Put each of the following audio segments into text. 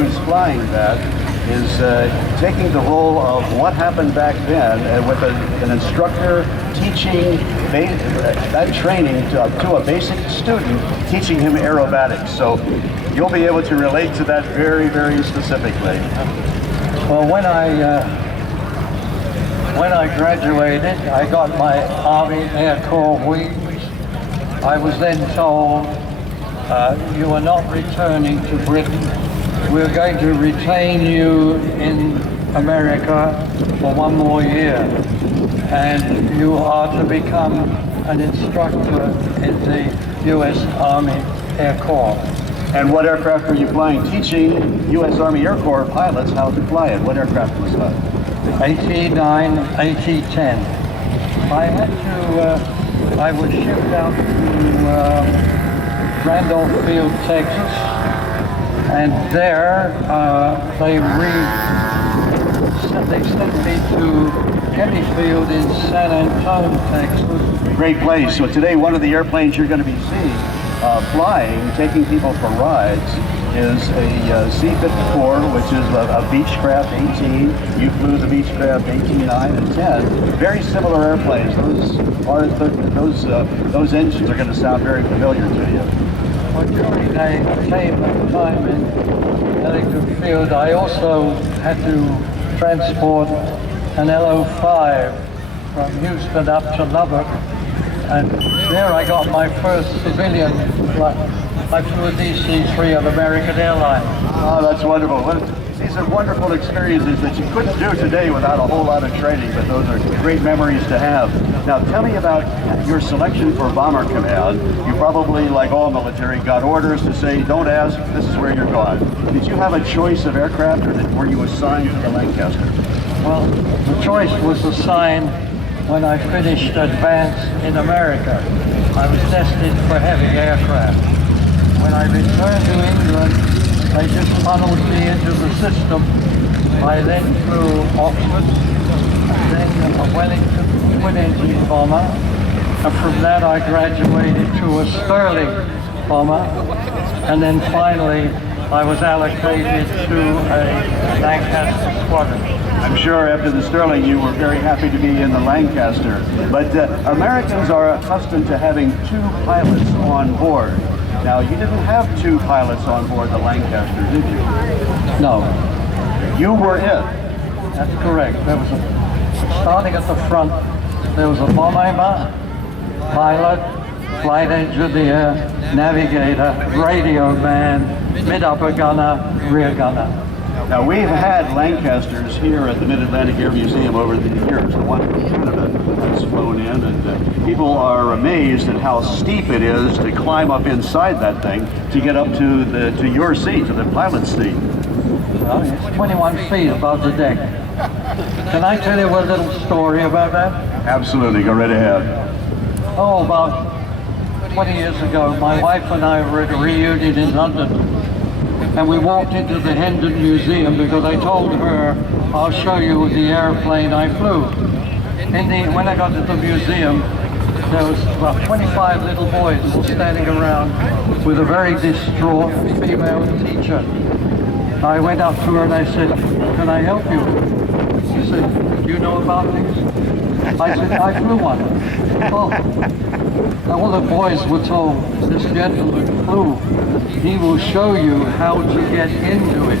who's flying that is taking the role of what happened back then with an instructor teaching that training to a basic student, teaching him aerobatics. So you'll be able to relate to that very, very specifically. Well, when I graduated, I got my Army Air Corps wings. I was then told, you are not returning to Britain. We're going to retain you in America for 1 more year. And you are to become an instructor in the U.S. Army Air Corps. And what aircraft were you flying? Teaching U.S. Army Air Corps pilots how to fly it. What aircraft was that? AT-9, AT-10. I was shipped out to Randolph Field, Texas, and there they sent me to Kennedy Field in San Antonio, Texas. Great place. So today, one of the airplanes you're going to be seeing flying, taking people for rides, is a C-54, which is a Beechcraft 18. You flew the Beechcraft 18, 9, and 10. Very similar airplanes. Those engines are going to sound very familiar to you. Well, during I came at the time in Ellington Field, I also had to transport an LO-5 from Houston up to Lubbock, and there I got my first civilian flight. I flew a DC-3 of American Airlines. Oh, that's wonderful. These are wonderful experiences that you couldn't do today without a whole lot of training, but those are great memories to have. Now, tell me about your selection for Bomber Command. You probably, like all military, got orders to say, don't ask, this is where you're going. Did you have a choice of aircraft, or were you assigned to the Lancaster? Well, the choice was assigned when I finished advance in America. I was destined for heavy aircraft. When I returned to England, they just funneled me into the system. I then flew Oxford, and then a Wellington twin-engine bomber, and from that I graduated to a Sterling bomber, and then finally I was allocated to a Lancaster squadron. I'm sure after the Sterling you were very happy to be in the Lancaster, but Americans are accustomed to having 2 pilots on board. Now, you didn't have 2 pilots on board the Lancaster, did you? No. You were it. That's correct. There was starting at the front, there was a bomber, pilot, flight engineer, navigator, radio man, mid-upper gunner, rear gunner. Now, we've had Lancasters here at the Mid-Atlantic Air Museum over the years. The one from Canada has flown in, and people are amazed at how steep it is to climb up inside that thing to get up to your seat, to the pilot's seat. Well, it's 21 feet above the deck. Can I tell you a little story about that? Absolutely, go right ahead. Oh, about 20 years ago, my wife and I were at a reunion in London. And we walked into the Hendon Museum because I told her, I'll show you the airplane I flew. When I got to the museum, there was about 25 little boys all standing around with a very distraught female teacher. I went up to her and I said, can I help you? She said, do you know about these? I said, I flew one. Oh. Now, all the boys were told, this gentleman flew. He will show you how to get into it.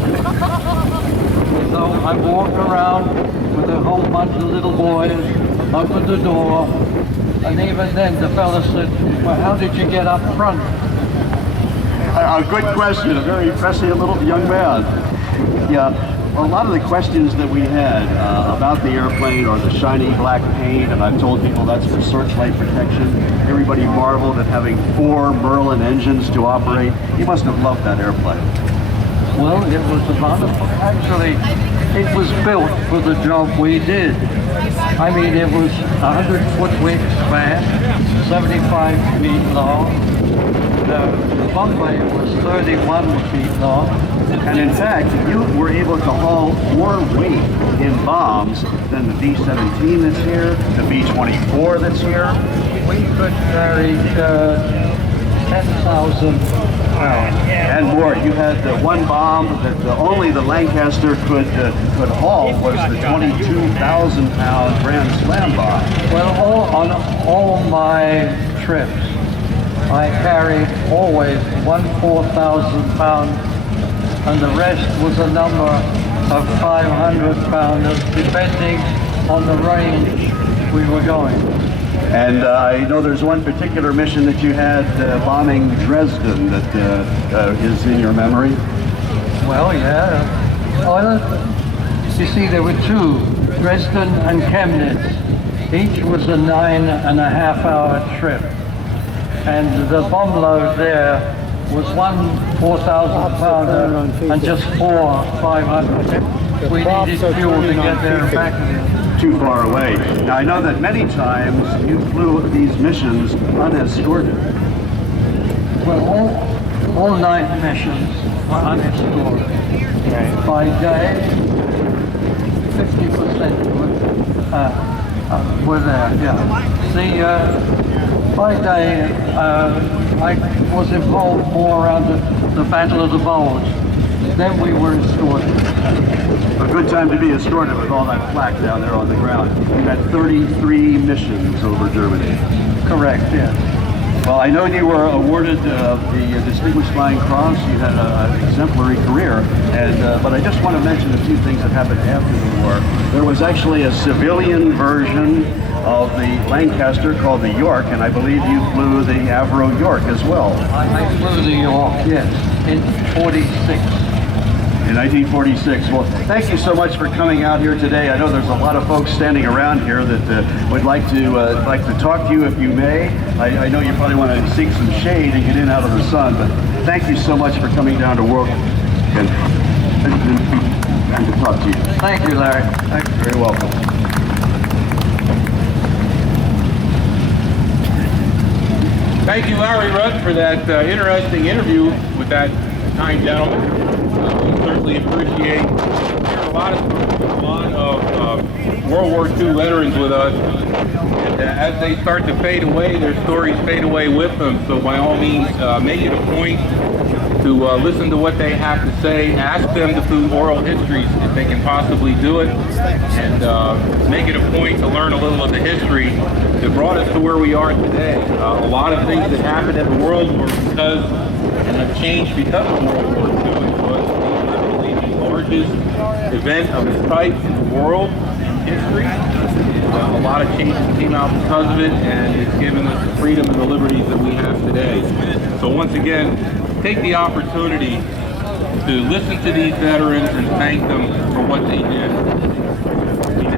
So I walked around with a whole bunch of little boys, opened the door, and even then the fella said, well, how did you get up front? A good question, a very impressive little young man. Yeah. A lot of the questions that we had about the airplane are the shiny black paint, and I've told people that's for searchlight protection. Everybody marveled at having 4 Merlin engines to operate. You must have loved that airplane. Well, it was wonderful. Actually, it was built for the job we did. I mean, it was 100-foot wingspan, 75 feet long. The runway was 31 feet long. And in fact, you were able to haul more weight in bombs than the B-17 that's here, the B-24 that's here. We could carry 10,000 and more. You had one bomb that only the Lancaster could haul was the 22,000-pound Grand Slam bomb. Well, on all my trips, I carried always 4,000 pounds, and the rest was a number of 500 pounders, depending on the range we were going. And I know there's one particular mission that you had bombing Dresden that is in your memory. Well, yeah. You see, there were two, Dresden and Chemnitz. Each was a 9.5-hour trip. And the bomb load there was one 4,000 pounder and just 500. We needed fuel to get there and back again. Too far away. Now I know that many times you flew these missions unescorted. Well, all 9 missions were unescorted. By day, 50% were there, yeah. By day, I was involved more around the Battle of the Bulge. Then we were escorted. A good time to be escorted with all that flak down there on the ground. You had 33 missions over Germany. Correct, yes. Well, I know you were awarded the Distinguished Flying Cross. You had an exemplary career, but I just want to mention a few things that happened after the war. There was actually a civilian version of the Lancaster called the York, and I believe you flew the Avro York as well. I flew the York, yes, in 46. In 1946. Well, thank you so much for coming out here today. I know there's a lot of folks standing around here that would like to talk to you if you may. I know you probably want to seek some shade and get in out of the sun, but thank you so much for coming down to work and to talk to you. Thank you, Larry. Thank you. Very welcome. Thank you, Larry Rudd, for that interesting interview with that kind gentleman. We certainly appreciate hearing a lot of World War II veterans with us. And as they start to fade away, their stories fade away with them. So by all means, make it a point to listen to what they have to say. Ask them to do oral histories if they can possibly do it. And make it a point to learn a little of the history that brought us to where we are today. A lot of things that happened in the world were because, and have changed because of World War II. It was literally the largest event of its type in the world in history. A lot of changes came out because of it, and it's given us the freedom and the liberties that we have today. So once again, take the opportunity to listen to these veterans and thank them for what they did.